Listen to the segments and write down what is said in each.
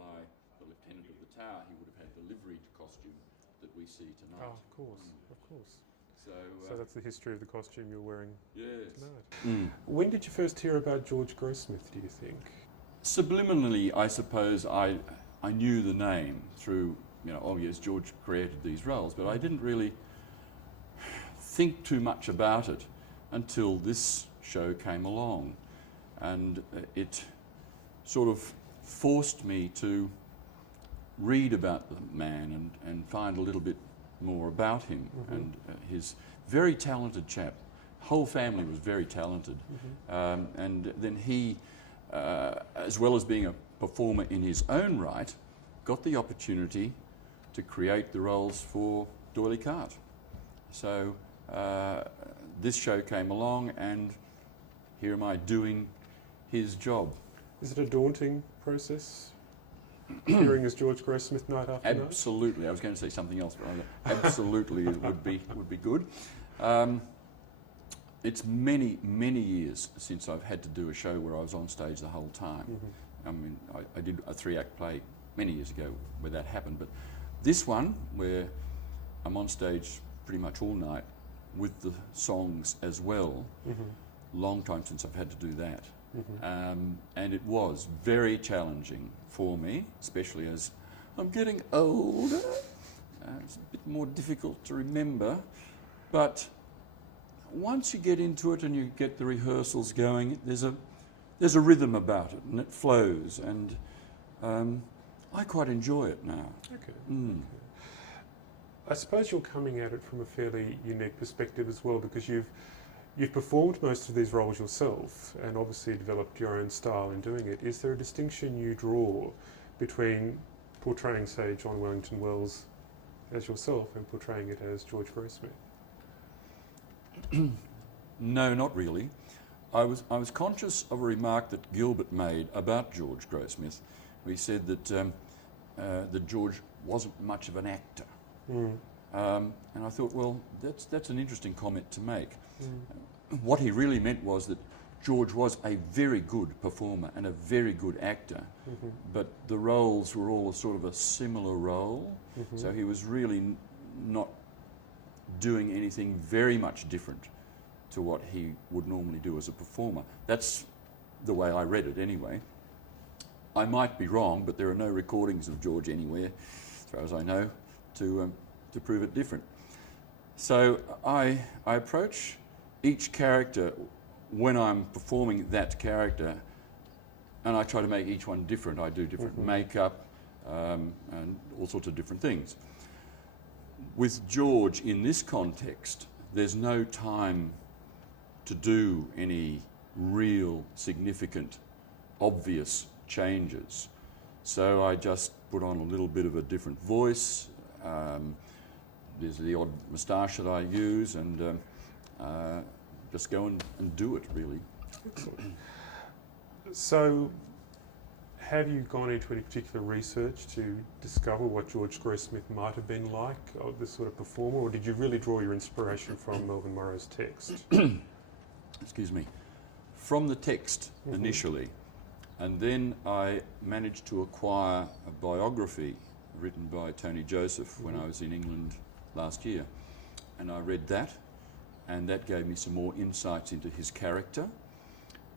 by the Lieutenant of the Tower, he would have had the liveried costume that we see tonight. Oh, of course, of course. So that's the history of the costume you're wearing tonight. Mm. When did you first hear about George Grossmith, do you think? Subliminally, I suppose I knew the name through, oh yes, George created these roles, but I didn't really think too much about it until this show came along, and it sort of forced me to read about the man and find a little bit more about him. Mm-hmm. And his very talented chap. Whole family was very talented. Mm-hmm. And then he, as well as being a performer in his own right, got the opportunity to create the roles for D'Oyly Carte. So this show came along, and here am I doing his job. Is it a daunting process, appearing as George Grossmith night after night? Absolutely. I was going to say something else, but absolutely it would be good. It's many, many years since I've had to do a show where I was on stage the whole time. Mm-hmm. I mean, I did a 3-act play many years ago where that happened, but this one, where I'm on stage pretty much all night with the songs as well, mm-hmm. long time since I've had to do that. Mm-hmm. And it was very challenging for me, especially as I'm getting older. It's a bit more difficult to remember, but once you get into it and you get the rehearsals going, there's a rhythm about it, and it flows, and I quite enjoy it now. Okay. Mm. Okay. I suppose you're coming at it from a fairly unique perspective as well, because you've performed most of these roles yourself and obviously developed your own style in doing it. Is there a distinction you draw between portraying, say, John Wellington Wells as yourself and portraying it as George Grossmith? No, not really. I was conscious of a remark that Gilbert made about George Grossmith. He said that George wasn't much of an actor. Mm. And I thought, well, that's an interesting comment to make. Mm. What he really meant was that George was a very good performer and a very good actor, mm-hmm. but the roles were all sort of a similar role, mm-hmm. so he was really not doing anything very much different to what he would normally do as a performer. That's the way I read it anyway. I might be wrong, but there are no recordings of George anywhere, as far as I know, to prove it different. So I approach each character when I'm performing that character, and I try to make each one different. I do different mm-hmm. makeup and all sorts of different things. With George, in this context, there's no time to do any real significant, obvious changes. So I just put on a little bit of a different voice. There's the odd moustache that I use, and just go and do it, really. Excellent. So, have you gone into any particular research to discover what George Grossmith might have been like, or this sort of performer, or did you really draw your inspiration from Melvyn Morrow's text? Excuse me. From the text, mm-hmm. initially, and then I managed to acquire a biography written by Tony Joseph mm-hmm. when I was in England last year, and I read that, and that gave me some more insights into his character.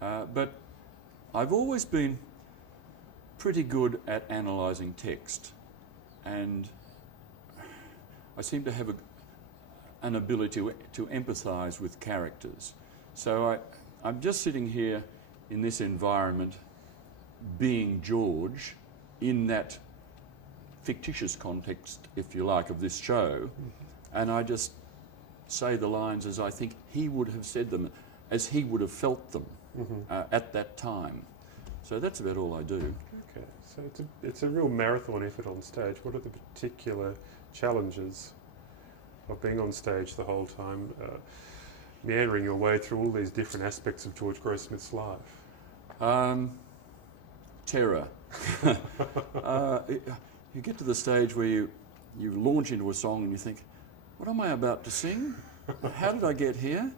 But I've always been pretty good at analysing text, and I seem to have an ability to empathise with characters. So I'm just sitting here in this environment being George in that fictitious context, if you like, of this show, mm-hmm. and I just say the lines as I think he would have said them, as he would have felt them mm-hmm. At that time. So that's about all I do. Okay, so it's a real marathon effort on stage. What are the particular challenges of being on stage the whole time, meandering your way through all these different aspects of George Grossmith's life? Terror. You get to the stage where you launch into a song and you think, what am I about to sing? How did I get here?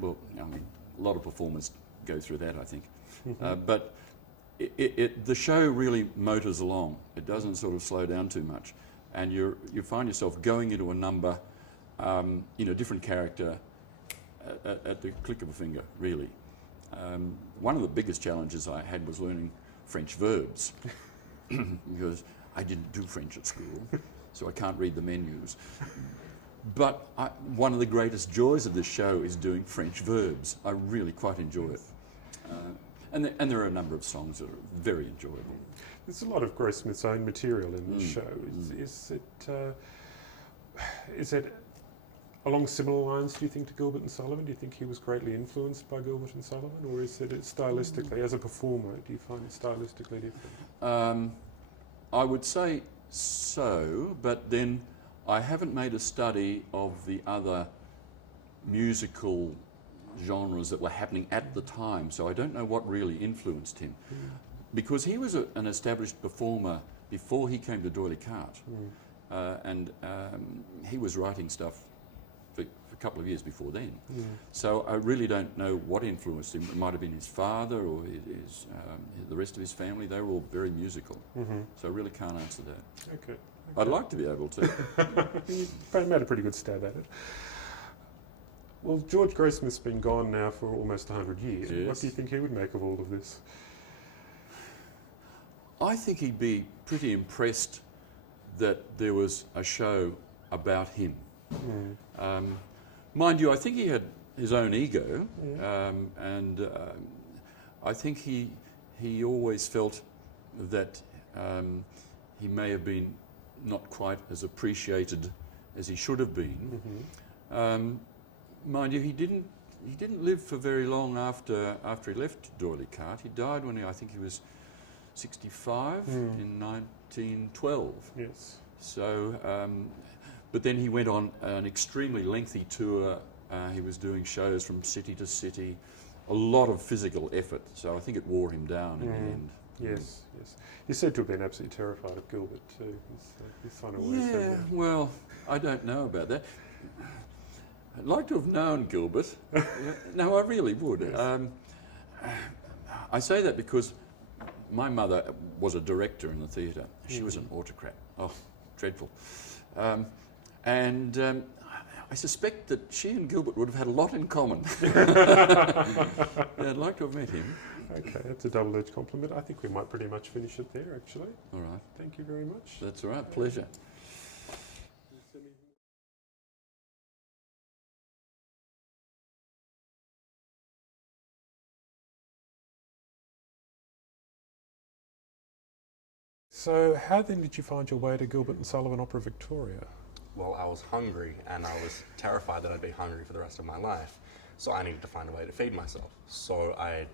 Well, I mean, a lot of performers go through that, I think. Mm-hmm. But the show really motors along. It doesn't sort of slow down too much, and you find yourself going into a number in a different character at the click of a finger, really. One of the biggest challenges I had was learning French verbs because I didn't do French at school, so I can't read the menus. But one of the greatest joys of this show is doing French verbs. I really quite enjoy it. And there are a number of songs that are very enjoyable. There's a lot of Grossmith's own material in this show. Is it along similar lines, do you think, to Gilbert and Sullivan? Do you think he was greatly influenced by Gilbert and Sullivan, or is it stylistically, as a performer, do you find it stylistically different? I would say so, but then I haven't made a study of the other musical genres that were happening at the time, so I don't know what really influenced him. Because he was an established performer before he came to D'Oyly Carte, and he was writing stuff for a couple of years before then. So I really don't know what influenced him. It might have been his father or the rest of his family. They were all very musical, so I really can't answer that. Okay. I'd like to be able to. You made a pretty good stab at it. Well, George Grossmith's been gone now for almost 100 years. Yes. What do you think he would make of all of this? I think he'd be pretty impressed that there was a show about him. Mind you, I think he had his own ego, and I think he always felt that he may have been not quite as appreciated as he should have been. Mind you, he didn't live for very long after he left D'Oyly Carte. He died when I think he was 65 in 1912. Yes. So, but then he went on an extremely lengthy tour. He was doing shows from city to city, a lot of physical effort. So I think it wore him down in the end. Yes, yes. He's said to have been absolutely terrified of Gilbert too. His final words. Yeah, well, I don't know about that. I'd like to have known Gilbert. No, I really would. Yes. I say that because my mother was a director in the theatre. She was an autocrat. Oh, dreadful. And I suspect that she and Gilbert would have had a lot in common. Yeah, I'd like to have met him. Okay, that's a double-edged compliment. I think we might pretty much finish it there, actually. All right. Thank you very much. That's all right. Pleasure. So how then did you find your way to Gilbert and Sullivan Opera Victoria? Well, I was hungry, and I was terrified that I'd be hungry for the rest of my life. So I needed to find a way to feed myself. So I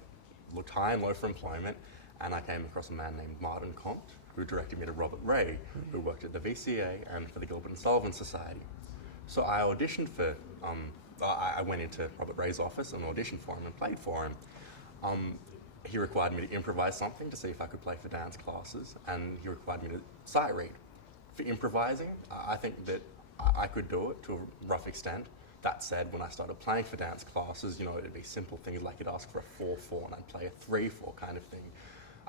looked high and low for employment, and I came across a man named Martin Comte, who directed me to Robert Ray, who worked at the VCA and for the Gilbert and Sullivan Society. So I auditioned for, I went into Robert Ray's office and auditioned for him and played for him. He required me to improvise something to see if I could play for dance classes, and he required me to sight read. For improvising, I think that I could do it to a rough extent. That said, when I started playing for dance classes, it'd be simple things like you'd ask for a 4/4 and I'd play a 3/4 kind of thing.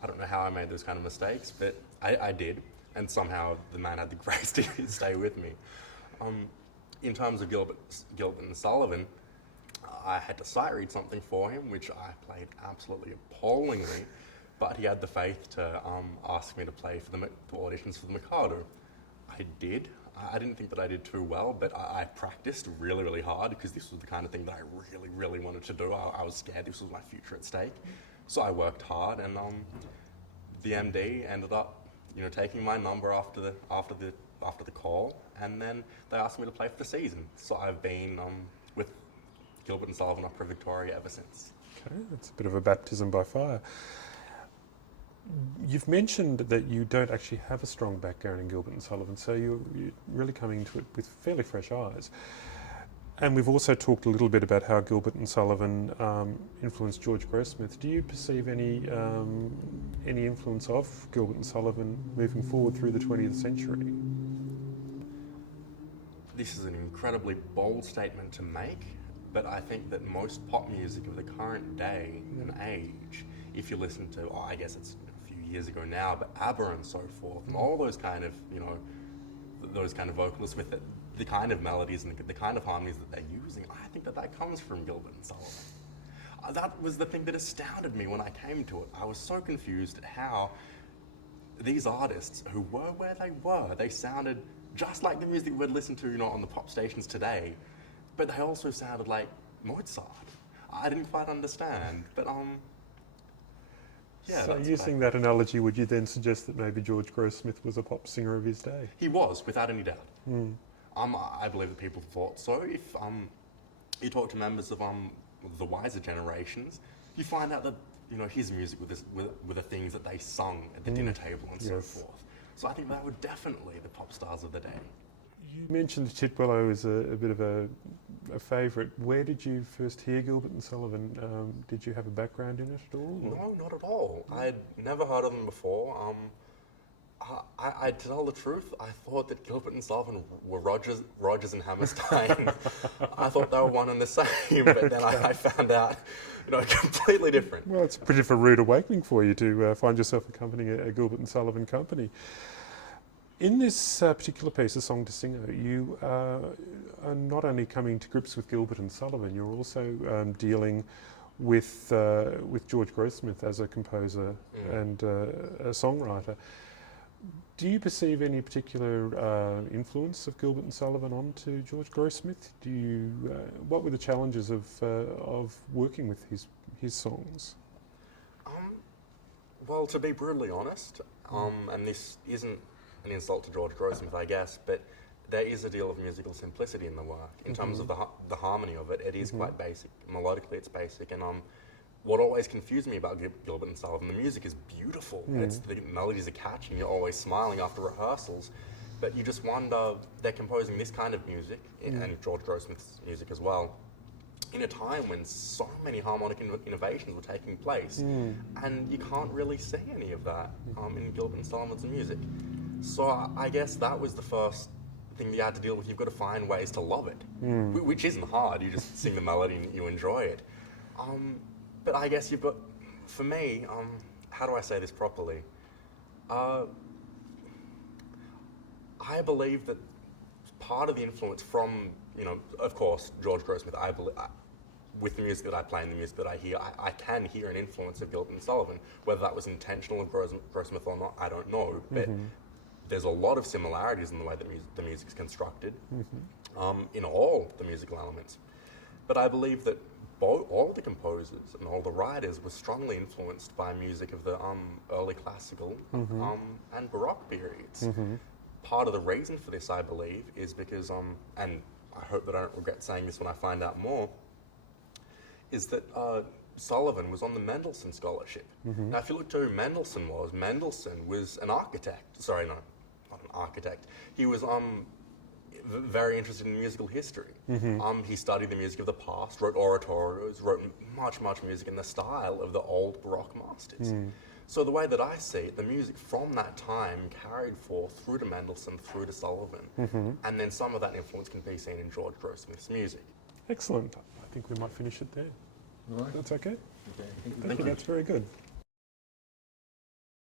I don't know how I made those kind of mistakes, but I did, and somehow the man had the grace to stay with me. In terms of Gilbert and Sullivan, I had to sight read something for him, which I played absolutely appallingly, but he had the faith to ask me to play for the auditions for the Mikado. I did. I didn't think that I did too well, but I practiced really, really hard because this was the kind of thing that I really, really wanted to do. I was scared this was my future at stake. So I worked hard, and the MD ended up, taking my number after the call, and then they asked me to play for the season. So I've been with Gilbert and Sullivan Opera Victoria ever since. Okay, that's a bit of a baptism by fire. You've mentioned that you don't actually have a strong background in Gilbert and Sullivan, so you're really coming into it with fairly fresh eyes. And we've also talked a little bit about how Gilbert and Sullivan influenced George Grossmith. Do you perceive any influence of Gilbert and Sullivan moving forward through the 20th century? This is an incredibly bold statement to make, but I think that most pop music of the current day and age if you listen to, I guess it's a few years ago now, but ABBA and so forth, and all those kind of, those kind of vocalists with the kind of melodies and the kind of harmonies that they're using, I think that comes from Gilbert and Sullivan. That was the thing that astounded me when I came to it. I was so confused at how these artists who were where they sounded just like the music we'd listen to, on the pop stations today, but they also sounded like Mozart. I didn't quite understand, but yeah. So using that analogy, would you then suggest that maybe George Grossmith was a pop singer of his day? He was, without any doubt. I believe that people thought so. If you talk to members of the wiser generations, you find out that his music were the things that they sung at the dinner table and so forth. So I think they were definitely the pop stars of the day. You mentioned Titwillow is a bit of a favourite. Where did you first hear Gilbert and Sullivan? Did you have a background in it at all? No, not at all. I'd never heard of them before. To tell the truth, I thought that Gilbert and Sullivan were Rogers and Hammerstein. I thought they were one and the same, but then I found out, completely different. Well, it's a pretty of a rude awakening for you to find yourself accompanying a Gilbert and Sullivan company. In this particular piece, A Song to Singer, you are not only coming to grips with Gilbert and Sullivan, you're also dealing with George Grossmith as a composer and a songwriter. Do you perceive any particular influence of Gilbert and Sullivan onto George Grossmith? What were the challenges of working with his songs? Well, to be brutally honest, and this isn't an insult to George Grossmith, I guess, but there is a deal of musical simplicity in the work. In terms of the harmony of it, it is quite basic. Melodically, it's basic, and what always confused me about Gilbert and Sullivan, the music is beautiful. The melodies are catchy, and you're always smiling after rehearsals, but you just wonder, they're composing this kind of music, and George Grossmith's music as well, in a time when so many harmonic innovations were taking place, and you can't really see any of that in Gilbert and Sullivan's music. So I guess that was the first thing you had to deal with. You've got to find ways to love it, which isn't hard. You just sing the melody and you enjoy it. But I guess you've got, for me, how do I say this properly? I believe that part of the influence from, of course, George Grossmith, I believe, with the music that I play and the music that I hear, I can hear an influence of Gilbert and Sullivan. Whether that was intentional of Grossmith or not, I don't know. But there's a lot of similarities in the way that the music's constructed, in all the musical elements. But I believe that all the composers and all the writers were strongly influenced by music of the early classical and Baroque periods. Part of the reason for this, I believe, is because, and I hope that I don't regret saying this when I find out more, is that Sullivan was on the Mendelssohn Scholarship. Now, if you look to who Mendelssohn was an architect. Sorry, no, not an architect. He was very interested in musical history. He studied the music of the past, wrote oratorios, wrote much music in the style of the old Baroque masters. So the way that I see it, the music from that time carried forth through to Mendelssohn, through to Sullivan, and then some of that influence can be seen in George Grossmith's music. Excellent. I think we might finish it there. All right. That's okay? Okay. Thank you. That's very good.